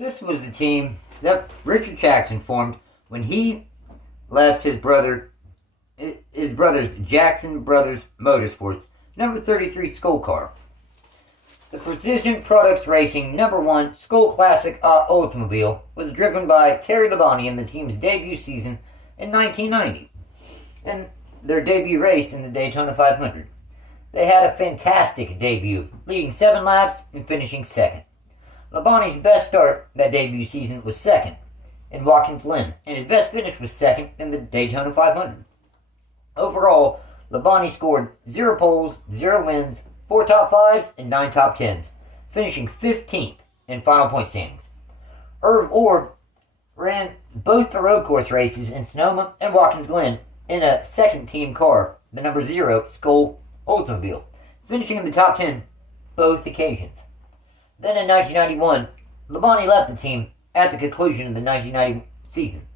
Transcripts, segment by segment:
This was the team that Richard Jackson formed when he left his brother's Jackson Brothers Motorsports number 33 Skull car. The Precision Products Racing number 1 Skull Classic automobile was driven by Terrylabonte in the team's debut season in 1990 and their debut race in the Daytona 500. They had a fantastic debut, leading 7 laps and finishing second. Labonte's best start that debut season was second in Watkins Glen, and his best finish was second in the Daytona 500. Overall, Labonte scored 0 poles, 0 wins, 4 top 5s, and 9 top 10s, finishing 15th in final point standings. Irv Orr ran both the road course races in Sonoma and Watkins Glen in a second team car, the number 0 Skull Oldsmobile, finishing in the top 10 both occasions. Then in 1991, Labonte left the team at the conclusion of the 1990 season.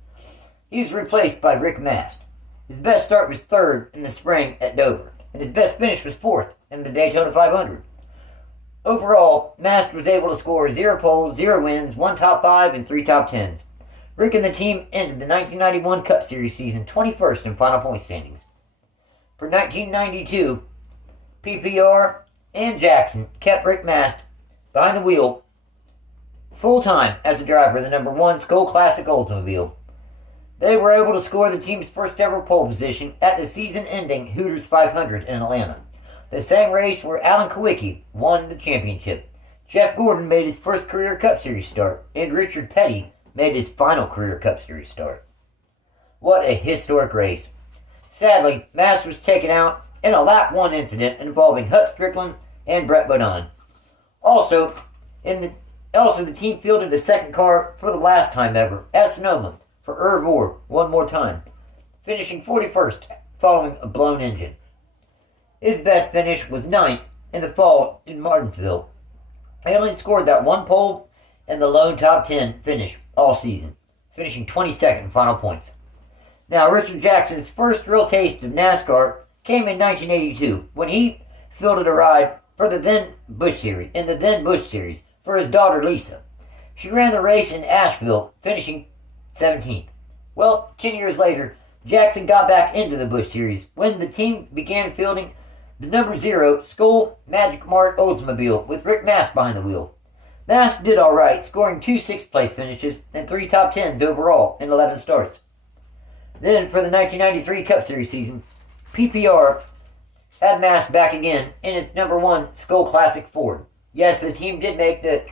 He was replaced by Rick Mast. His best start was 3rd in the spring at Dover, and his best finish was 4th in the Daytona 500. Overall, Mast was able to score 0 poles, 0 wins, 1 top 5, and 3 top 10s. Rick and the team ended the 1991 Cup Series season 21st in final point standings. For 1992, PPR and Jackson kept Rick Mast behind the wheel full-time as the driver of the number 1 Skull Classic Oldsmobile. They were able to score the team's first ever pole position at the season-ending Hooters 500 in Atlanta, the same race where Alan Kawicki won the championship. Jeff Gordon made his first career Cup Series start, and Richard Petty made his final career Cup Series start. What a historic race. Sadly, Mast was taken out in a lap 1 incident involving Hut Strickland and Brett Bodine. Also, the team fielded a second car for the last time ever at Sonoma for Irv Orr one more time, finishing 41st following a blown engine. His best finish was 9th in the fall in Martinsville. He only scored that 1 pole and the lone top 10 finish all season, finishing 22nd in final points. Now, Richard Jackson's first real taste of NASCAR came in 1982 when he fielded a ride for the then Busch Series for his daughter Lisa. She ran the race in Asheville, finishing 17th. Well, 10 years later, Jackson got back into the Busch Series when the team began fielding the number 0 Skull Magic Mart Oldsmobile with Rick Mast behind the wheel. Mast did alright, scoring 2 6th-place finishes and 3 top 10s overall in 11 starts. Then, for the 1993 Cup Series season, PPR had Mast back again in its number 1 Skull Classic Ford. Yes, the team did make the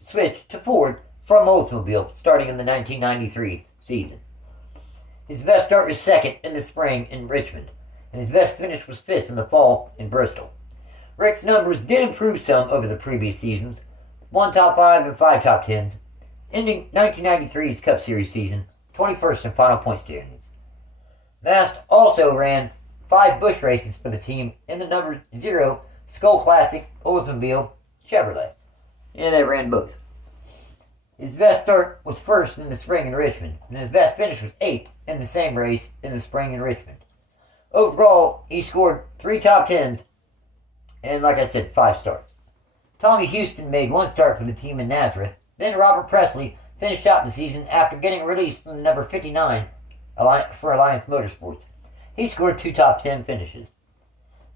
switch to Ford from Oldsmobile starting in the 1993 season. His best start was 2nd in the spring in Richmond, and his best finish was 5th in the fall in Bristol. Rick's numbers did improve some over the previous seasons, 1 top 5 and 5 top 10s, ending 1993's Cup Series season 21st in final point standings. Mast also ran 5 Busch races for the team in the number 0 Skull Classic Oldsmobile Chevrolet. Yeah, they ran both. His best start was 1st in the spring in Richmond, and his best finish was 8th in the same race in the spring in Richmond. Overall, he scored 3 top 10s and, like I said, 5 starts. Tommy Houston made 1 start for the team in Nazareth. Then Robert Presley finished out the season after getting released from the number 59 for Alliance Motorsports. He scored 2 top 10 finishes.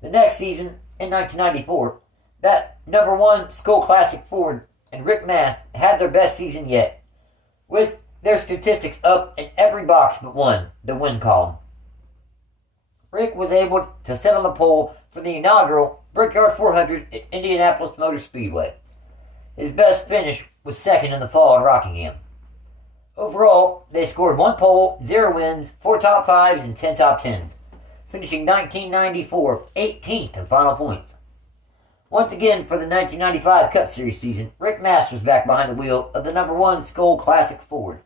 The next season, in 1994, that number 1 Skull Classic Ford and Rick Mast had their best season yet, with their statistics up in every box but one, the win column. Rick was able to sit on the pole for the inaugural Brickyard 400 at Indianapolis Motor Speedway. His best finish was 2nd in the fall in Rockingham. Overall, they scored 1 pole, 0 wins, 4 top 5s, and 10 top 10s, finishing 1994 18th in final points. Once again, for the 1995 Cup Series season, Rick Mast was back behind the wheel of the number 1 Skull Classic Ford.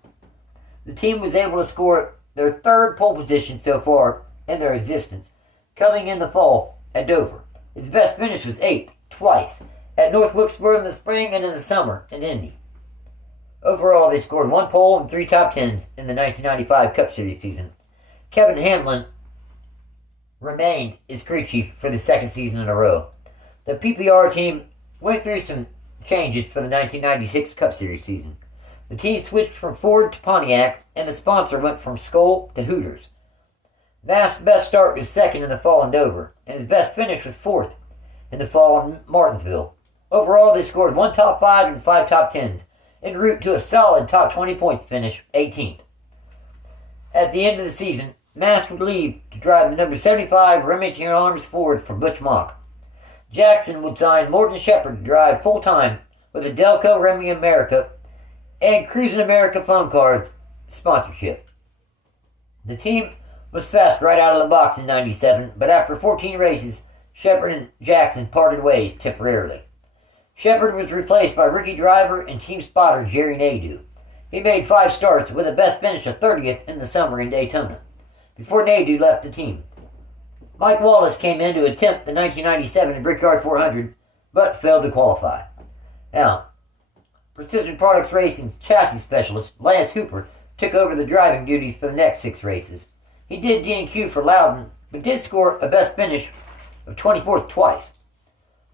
The team was able to score their 3rd pole position so far in their existence, coming in the fall at Dover. His best finish was 8th, twice, at North Wilkesboro in the spring and in the summer in Indy. Overall, they scored 1 pole and 3 top 10s in the 1995 Cup Series season. Kevin Hamlin remained as crew chief for the 2nd season in a row. The PPR team went through some changes for the 1996 Cup Series season. The team switched from Ford to Pontiac, and the sponsor went from Skoal to Hooters. Mast's best start was second in the fall in Dover, and his best finish was fourth in the fall in Martinsville. Overall, they scored 1 top 5 and 5 top 10s, en route to a solid top 20 points finish, 18th. At the end of the season, Mast would leave to drive the number 75 Remington Arms Ford for Butch Mock. Jackson would sign Morton Shepherd to drive full-time with a Delco Remy America and Cruising America phone cards sponsorship. The team was fast right out of the box in 97, but after 14 races, Shepherd and Jackson parted ways temporarily. Shepherd was replaced by rookie driver and team spotter Jerry Nadeau. He made 5 starts with a best finish of 30th in the summer in Daytona, before Nadeau left the team. Mike Wallace came in to attempt the 1997 Brickyard 400, but failed to qualify. Now, Precision Products Racing chassis specialist Lance Hooper took over the driving duties for the next 6 races. He did D&Q for Loudon, but did score a best finish of 24th twice.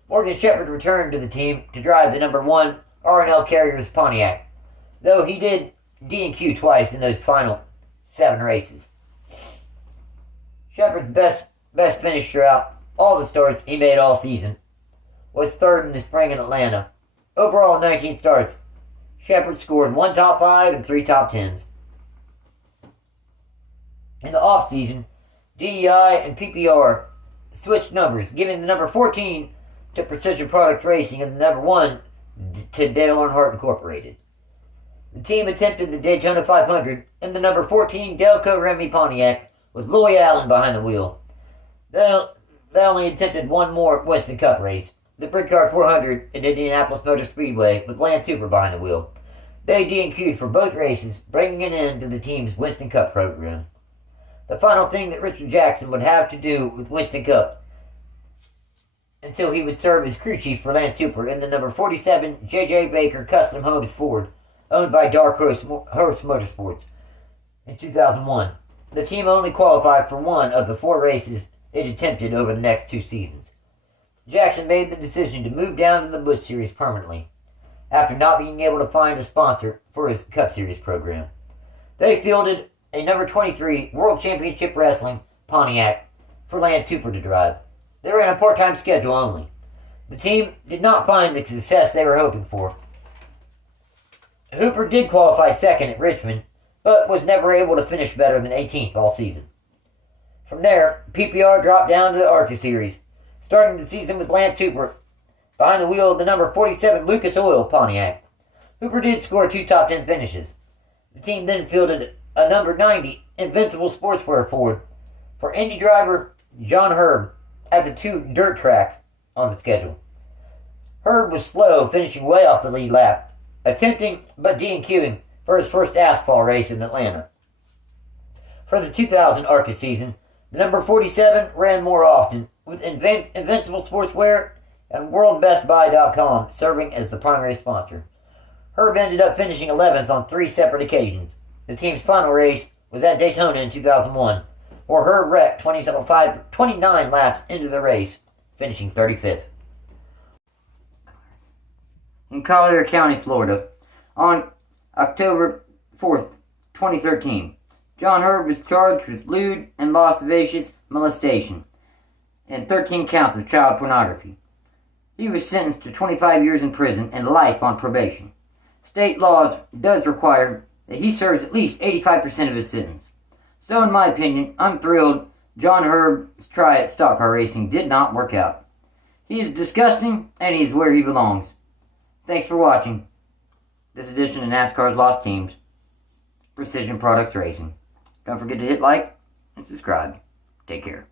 Morgan Shepherd returned to the team to drive the number 1 R&L Carrier's Pontiac, though he did D&Q twice in those final 7 races. Shepherd's best finish throughout all the starts he made all season was 3rd in the spring in Atlanta. Overall, 19 starts, Shepherd scored 1 top 5 and 3 top 10s. In the off-season, DEI and PPR switched numbers, giving the number 14 to Precision Product Racing and the number 1 to Dale Earnhardt Incorporated. The team attempted the Daytona 500 in the number 14 Delco Remy Pontiac with Louis Allen behind the wheel. They only attempted one more Winston Cup race, the Brickyard 400 at Indianapolis Motor Speedway with Lance Hooper behind the wheel. They D&Q'd for both races, bringing an end to the team's Winston Cup program. The final thing that Richard Jackson would have to do with Winston Cup until he would serve as crew chief for Lance Hooper in the number 47 J.J. Baker Custom Homes Ford, owned by Dark Horse Motorsports, in 2001. The team only qualified for 1 of the 4 races it attempted over the next 2 seasons. Jackson made the decision to move down to the Busch Series permanently, after not being able to find a sponsor for his Cup Series program. They fielded a number 23 World Championship Wrestling Pontiac for Lance Hooper to drive. They ran a part-time schedule only. The team did not find the success they were hoping for. Hooper did qualify 2nd at Richmond, but was never able to finish better than 18th all season. From there, PPR dropped down to the ARCA Series, starting the season with Lance Hooper behind the wheel of the number 47 Lucas Oil Pontiac. Hooper did score 2 top 10 finishes. The team then fielded a number 90 Invincible Sportswear Ford for Indy driver John Herb at the 2 dirt tracks on the schedule. Herb was slow, finishing way off the lead lap, attempting but D&Qing for his first asphalt race in Atlanta. For the 2000 ARCA season, the number 47 ran more often, with Invincible Sportswear and WorldBestBuy.com serving as the primary sponsor. Herb ended up finishing 11th on 3 separate occasions. The team's final race was at Daytona in 2001, where Herb wrecked 29 laps into the race, finishing 35th. In Collier County, Florida, on October 4th, 2013, John Herb was charged with lewd and lascivious molestation and 13 counts of child pornography. He was sentenced to 25 years in prison and life on probation. State law does require that he serves at least 85% of his sentence. So in my opinion, I'm thrilled John Herb's try at stock car racing did not work out. He is disgusting and he's where he belongs. Thanks for watching this edition of NASCAR's Lost Teams, Precision Products Racing. Don't forget to hit like and subscribe. Take care.